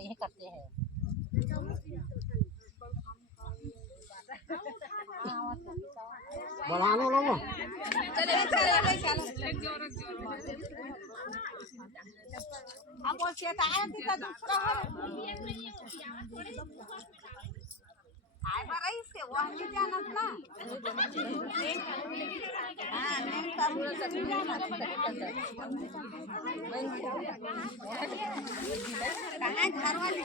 ये करते हैं बढ़ाने लोगों अब वो चेक आया थी का दूसरा आए बार इससे वो नहीं जाना था हाँ नहीं काम नहीं जाना कहाँ घर वाले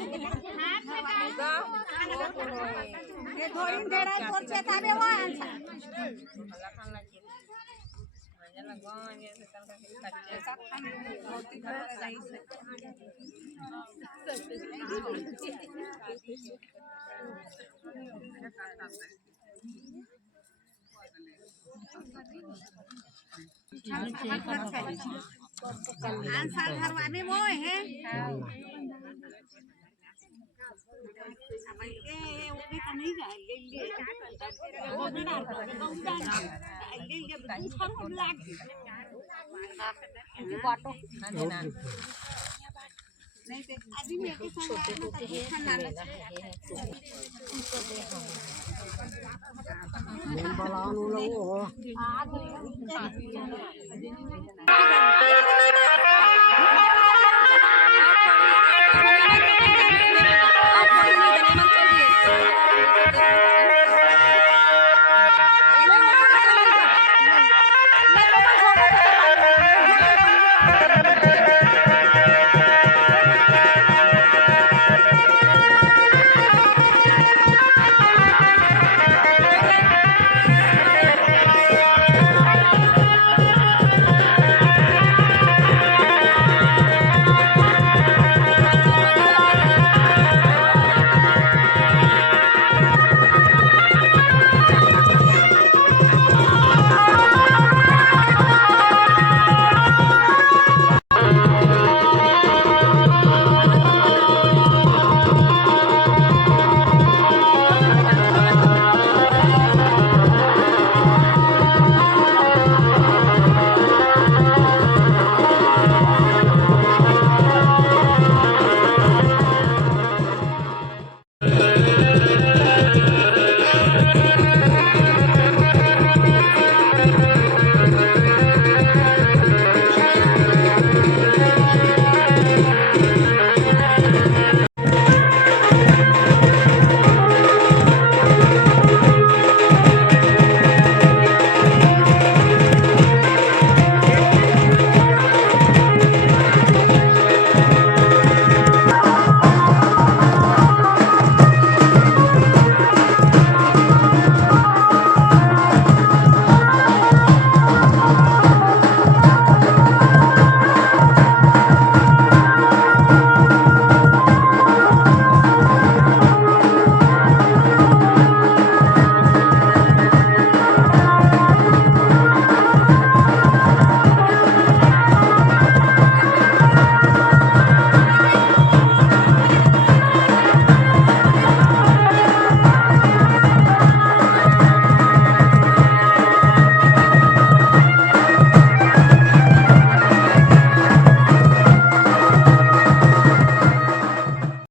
ये दो दिन डेढ़ पर चेक आवे वो आंसर आंसर घरवा में वो है अब ये उन्हें का नहीं जाए ले ले वो ना ले ले दूसरा को लाग ये बाटो नहीं तो अभी मेरे छोटे छोटे हैं बलान लोगो